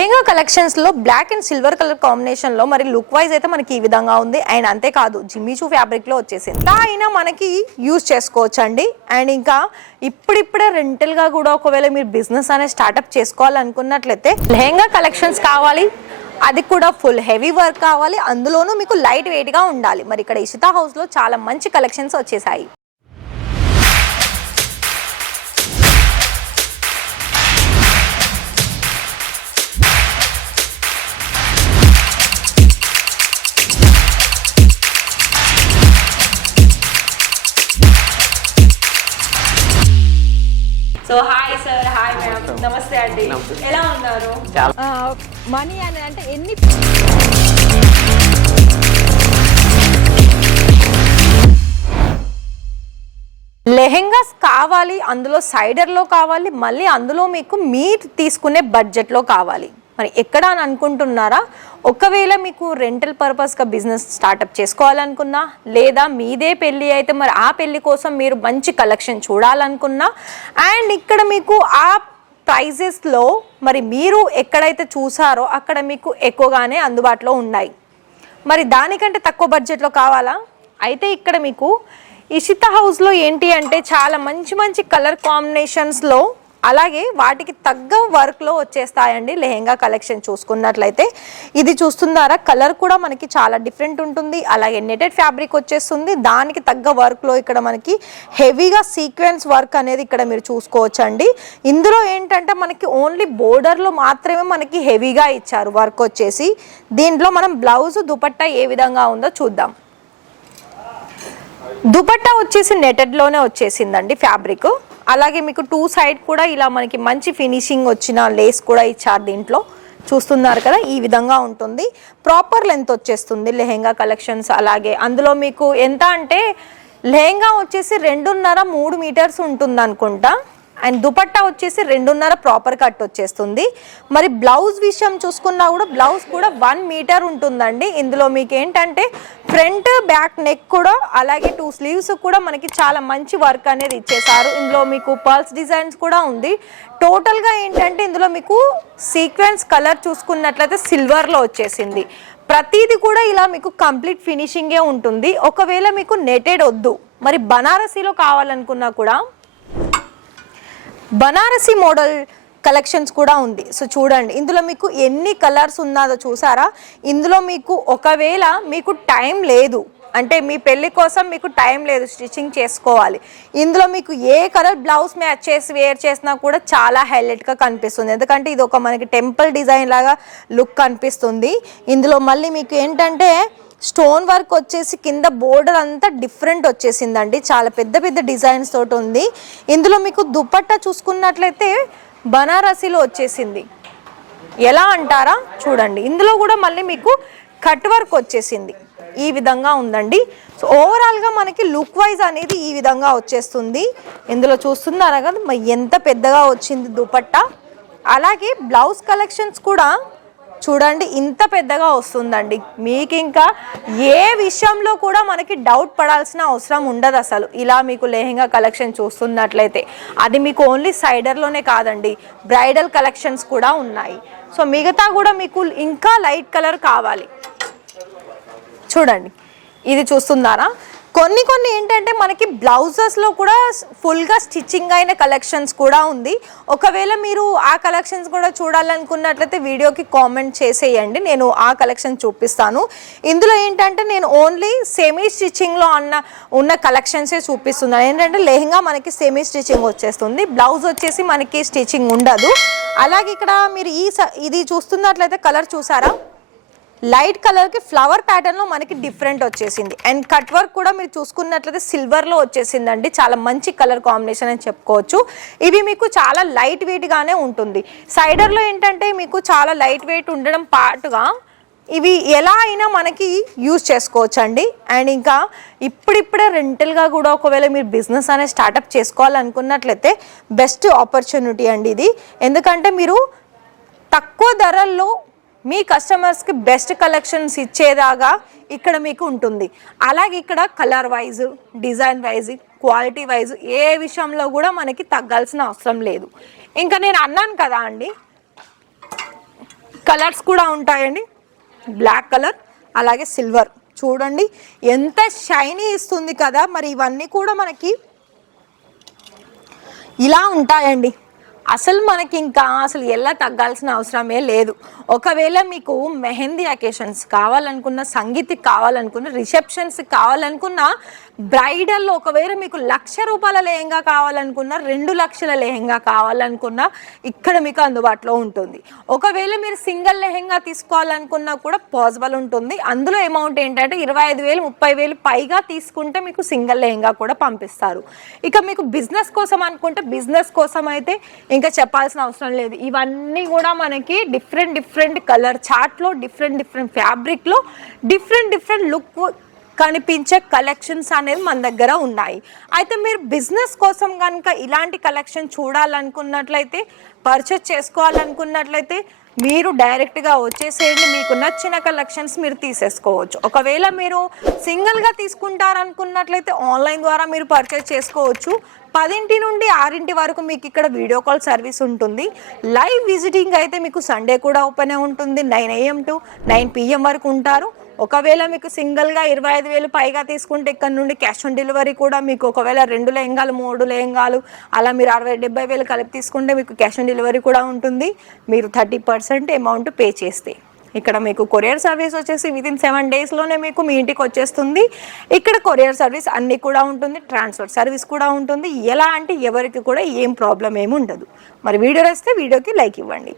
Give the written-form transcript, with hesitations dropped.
Lehenga collections లో black and silver colour combination లో మరి లుక్ వైజ్ అయితే మనకి ఈ విధంగా ఉంది. అండ్ అంతేకాదు జిమ్మిచూ ఫ్యాబ్రిక్ లో వచ్చేసింది. ఇలా అయినా మనకి యూజ్ చేసుకోవచ్చు అండి. అండ్ ఇంకా ఇప్పుడిప్పుడే రెంటల్ గా కూడా ఒకవేళ మీరు బిజినెస్ అనేది స్టార్ట్అప్ చేసుకోవాలనుకున్నట్లయితే లెహంగా కలెక్షన్స్ కావాలి, అది కూడా ఫుల్ హెవీ వర్క్ కావాలి, అందులోనూ మీకు లైట్ వెయిట్ గా ఉండాలి. మరి ఇక్కడ ఇషితా హౌస్ లో చాలా మంచి కలెక్షన్స్ వచ్చేసాయి. So hi sir, hi ma'am, నమస్తే అండి. ఎలా ఉన్నారు? మనీ అని అంటే ఎన్ని లెహెంగాస్ కావాలి, అందులో సైడర్లో కావాలి, మళ్ళీ అందులో మీకు మీరు తీసుకునే బడ్జెట్లో కావాలి. మరి ఎక్కడ అని అనుకుంటున్నారా? ఒకవేళ మీకు రెంటల్ పర్పస్గా బిజినెస్ స్టార్ట్అప్ చేసుకోవాలనుకున్నా, లేదా మీదే పెళ్ళి అయితే మరి ఆ పెళ్ళి కోసం మీరు మంచి కలెక్షన్ చూడాలనుకున్నా, అండ్ ఇక్కడ మీకు ఆ ప్రైజెస్లో మరి మీరు ఎక్కడైతే చూసారో అక్కడ మీకు ఎక్కువగానే అందుబాటులో ఉన్నాయి. మరి దానికంటే తక్కువ బడ్జెట్లో కావాలా? అయితే ఇక్కడ మీకు ఇషితా హౌస్లో ఏంటి అంటే చాలా మంచి మంచి కలర్ కాంబినేషన్స్లో అలాగే వాటికి తగ్గ వర్క్లో వచ్చేస్తాయండి. లెహెంగా కలెక్షన్ చూసుకున్నట్లయితే ఇది చూస్తున్నారా, కలర్ కూడా మనకి చాలా డిఫరెంట్ ఉంటుంది. అలాగే నెటెడ్ ఫ్యాబ్రిక్ వచ్చేస్తుంది, దానికి తగ్గ వర్క్లో ఇక్కడ మనకి హెవీగా సీక్వెన్స్ వర్క్ అనేది ఇక్కడ మీరు చూసుకోవచ్చు అండి. ఇందులో ఏంటంటే మనకి ఓన్లీ బోర్డర్లో మాత్రమే మనకి హెవీగా ఇచ్చారు వర్క్ వచ్చేసి. దీంట్లో మనం బ్లౌజ్ దుపట్టా ఏ విధంగా ఉందో చూద్దాం. దుపట్టా వచ్చేసి నెటెడ్లోనే వచ్చేసిందండి ఫ్యాబ్రిక్. అలాగే మీకు టూ సైడ్ కూడా ఇలా మనకి మంచి ఫినిషింగ్ వచ్చిన లేస్ కూడా ఇచ్చారు. దీంట్లో చూస్తున్నారు కదా, ఈ విధంగా ఉంటుంది. ప్రాపర్ లెంత్ వచ్చేస్తుంది లెహెంగా కలెక్షన్స్. అలాగే అందులో మీకు ఎంత అంటే లెహెంగా వచ్చేసి 2.5-3 మీటర్స్ ఉంటుంది అనుకుంటా. అండ్ దుపట్టా వచ్చేసి 2.5 ప్రాపర్ కట్ వచ్చేస్తుంది. మరి బ్లౌజ్ విషయం చూసుకున్నా కూడా బ్లౌజ్ కూడా 1 మీటర్ ఉంటుందండి. ఇందులో మీకు ఏంటంటే ఫ్రంట్ బ్యాక్ నెక్ కూడా అలాగే 2 స్లీవ్స్ కూడా మనకి చాలా మంచి వర్క్ అనేది ఇచ్చేసారు. ఇందులో మీకు పర్ల్స్ డిజైన్స్ కూడా ఉంది. టోటల్గా ఏంటంటే ఇందులో మీకు సీక్వెన్స్ కలర్ చూసుకున్నట్లయితే సిల్వర్లో వచ్చేసింది. ప్రతిదీ కూడా ఇలా మీకు కంప్లీట్ ఫినిషింగే ఉంటుంది. ఒకవేళ మీకు నెటెడ్ వద్దు, మరి బనారసీలో కావాలనుకున్నా కూడా బనారసీ మోడల్ కలెక్షన్స్ కూడా ఉంది. సో చూడండి, ఇందులో మీకు ఎన్ని కలర్స్ ఉన్నదో చూసారా. ఇందులో మీకు ఒకవేళ మీకు టైం లేదు అంటే మీ పెళ్ళి కోసం మీకు టైం లేదు, స్టిచ్చింగ్ చేసుకోవాలి, ఇందులో మీకు ఏ కలర్ బ్లౌజ్ మ్యాచ్ చేసి వేర్ చేసినా కూడా చాలా హైలైట్గా కనిపిస్తుంది. ఎందుకంటే ఇది ఒక మనకి టెంపుల్ డిజైన్ లాగా లుక్ కనిపిస్తుంది. ఇందులో మళ్ళీ మీకు ఏంటంటే స్టోన్ వర్క్ వచ్చేసి కింద బోర్డర్ అంతా డిఫరెంట్ వచ్చేసిందండి. చాలా పెద్ద పెద్ద డిజైన్స్ తోటి ఉంది. ఇందులో మీకు దుపట్టా చూసుకున్నట్లయితే బనారసీలో వచ్చేసింది. ఎలా అంటారా, చూడండి ఇందులో కూడా మళ్ళీ మీకు కట్ వర్క్ వచ్చేసింది. ఈ విధంగా ఉందండి. సో ఓవరాల్గా మనకి లుక్ వైజ్ అనేది ఈ విధంగా వచ్చేస్తుంది. ఇందులో చూస్తున్నారా కదా మరి ఎంత పెద్దగా వచ్చింది దుపట్టా. అలాగే బ్లౌజ్ కలెక్షన్స్ కూడా చూడండి ఇంత పెద్దగా వస్తుందండి. మీకు ఇంకా ఏ విషయంలో కూడా మనకి డౌట్ పడాల్సిన అవసరం ఉండదు అసలు. ఇలా మీకు లెహెంగా కలెక్షన్ చూస్తున్నట్లయితే అది మీకు ఓన్లీ సైడర్లోనే కాదండి, బ్రైడల్ కలెక్షన్స్ కూడా ఉన్నాయి. సో మిగతా కూడా మీకు ఇంకా లైట్ కలర్ కావాలి. చూడండి ఇది చూస్తున్నారా, కొన్ని ఏంటంటే మనకి బ్లౌజెస్లో కూడా ఫుల్గా స్టిచ్చింగ్ అయిన కలెక్షన్స్ కూడా ఉంది. ఒకవేళ మీరు ఆ కలెక్షన్స్ కూడా చూడాలనుకున్నట్లయితే వీడియోకి కామెంట్ చేసేయండి, నేను ఆ కలెక్షన్ చూపిస్తాను. ఇందులో ఏంటంటే నేను ఓన్లీ సెమీ స్టిచ్చింగ్లో ఉన్న కలెక్షన్సే చూపిస్తున్నాను. ఏంటంటే లెహంగా మనకి సెమీ స్టిచ్చింగ్ వచ్చేస్తుంది, బ్లౌజ్ వచ్చేసి మనకి స్టిచ్చింగ్ ఉండదు. అలాగే ఇక్కడ మీరు ఇది చూస్తున్నట్లయితే కలర్ చూసారా, లైట్ కలర్కి ఫ్లవర్ ప్యాటర్న్లో మనకి డిఫరెంట్ వచ్చేసింది. అండ్ కట్ వర్క్ కూడా మీరు చూసుకున్నట్లయితే సిల్వర్లో వచ్చేసిందండి. చాలా మంచి కలర్ కాంబినేషన్ అని చెప్పుకోవచ్చు. ఇవి మీకు చాలా లైట్ వెయిట్గానే ఉంటుంది. సైడర్లో ఏంటంటే మీకు చాలా లైట్ వెయిట్ ఉండడం పాటుగా ఇవి ఎలా అయినా మనకి యూజ్ చేసుకోవచ్చు అండి. అండ్ ఇంకా ఇప్పుడిప్పుడే రెంటల్గా కూడా ఒకవేళ మీరు బిజినెస్ అనేది స్టార్ట్అప్ చేసుకోవాలనుకున్నట్లయితే బెస్ట్ ఆపర్చునిటీ అండి ఇది. ఎందుకంటే మీరు తక్కువ ధరల్లో మీ కస్టమర్స్కి బెస్ట్ కలెక్షన్స్ ఇచ్చేదాగా ఇక్కడ మీకు ఉంటుంది. అలాగే ఇక్కడ colour wise, design wise, quality wise ఏ విషయంలో కూడా మనకి తగ్గాల్సిన అవసరం లేదు. ఇంకా నేను అన్నాను కదా అండి, కలర్స్ కూడా ఉంటాయండి, బ్లాక్ కలర్ అలాగే సిల్వర్. చూడండి ఎంత షైనీ ఇస్తుంది కదా. మరి ఇవన్నీ కూడా మనకి ఇలా ఉంటాయండి. అసలు మనకి ఇంకా అసలు ఎలా తగ్గాల్సిన అవసరమే లేదు. ఒకవేళ మీకు మెహందీ అకేషన్స్ కావాలనుకున్న, సంగీత్కి కావాలనుకున్న, రిసెప్షన్స్ కావాలనుకున్న, బ్రైడల్లో ఒకవేళ మీకు 1,00,000 రూపాయల లెహంగా కావాలనుకున్న, 2 లక్షల లెహంగా కావాలనుకున్న ఇక్కడ మీకు అందుబాటులో ఉంటుంది. ఒకవేళ మీరు సింగిల్ లెహంగా తీసుకోవాలనుకున్నా కూడా పాసిబుల్ ఉంటుంది. అందులో అమౌంట్ ఏంటంటే 25,000 30,000 పైగా తీసుకుంటే మీకు సింగిల్ లెహంగా కూడా పంపిస్తారు. ఇక మీకు బిజినెస్ కోసం అనుకుంటే బిజినెస్ కోసం అయితే ఇంకా చెప్పాల్సిన అవసరం లేదు. ఇవన్నీ కూడా మనకి డిఫరెంట్ కలర్ చార్ట్లో, డిఫరెంట్ ఫ్యాబ్రిక్లో, డిఫరెంట్ లుక్ కనిపించే కలెక్షన్స్ అనేది మన దగ్గర ఉన్నాయి. అయితే మీరు బిజినెస్ కోసం కనుక ఇలాంటి కలెక్షన్ చూడాలనుకున్నట్లయితే, పర్చేస్ చేసుకోవాలనుకున్నట్లయితే మీరు డైరెక్ట్గా వచ్చేసేయండి. మీకు నచ్చిన కలెక్షన్స్ మీరు తీసేసుకోవచ్చు. ఒకవేళ మీరు సింగిల్గా తీసుకుంటారనుకున్నట్లయితే ఆన్లైన్ ద్వారా మీరు పర్చేస్ చేసుకోవచ్చు. 10 నుండి 6 వరకు మీకు ఇక్కడ వీడియో కాల్ సర్వీస్ ఉంటుంది. లైవ్ విజిటింగ్ అయితే మీకు సండే కూడా ఓపెన్ ఉంటుంది. 9 AM to 9 PM వరకు ఉంటారు. ఒకవేళ మీకు సింగిల్గా 25,000 పైగా తీసుకుంటే ఇక్కడ నుండి క్యాష్ ఆన్ డెలివరీ కూడా మీకు, ఒకవేళ 2 లెహంగాలు 3 లెహంగాలు అలా మీరు 60,000-70,000 కలిపి తీసుకుంటే మీకు క్యాష్ ఆన్ డెలివరీ కూడా ఉంటుంది. మీరు 30% అమౌంట్ పే చేస్తే ఇక్కడ మీకు కొరియర్ సర్వీస్ వచ్చేసి వితిన్ 7 డేస్లోనే మీకు మీ ఇంటికి వచ్చేస్తుంది. ఇక్కడ కొరియర్ సర్వీస్ అన్నీ కూడా ఉంటుంది, ట్రాన్స్ఫర్ సర్వీస్ కూడా ఉంటుంది. ఎలా అంటే ఎవరికి కూడా ఏం ప్రాబ్లం ఏమి ఉండదు. మరి వీడియో వస్తే వీడియోకి లైక్ ఇవ్వండి.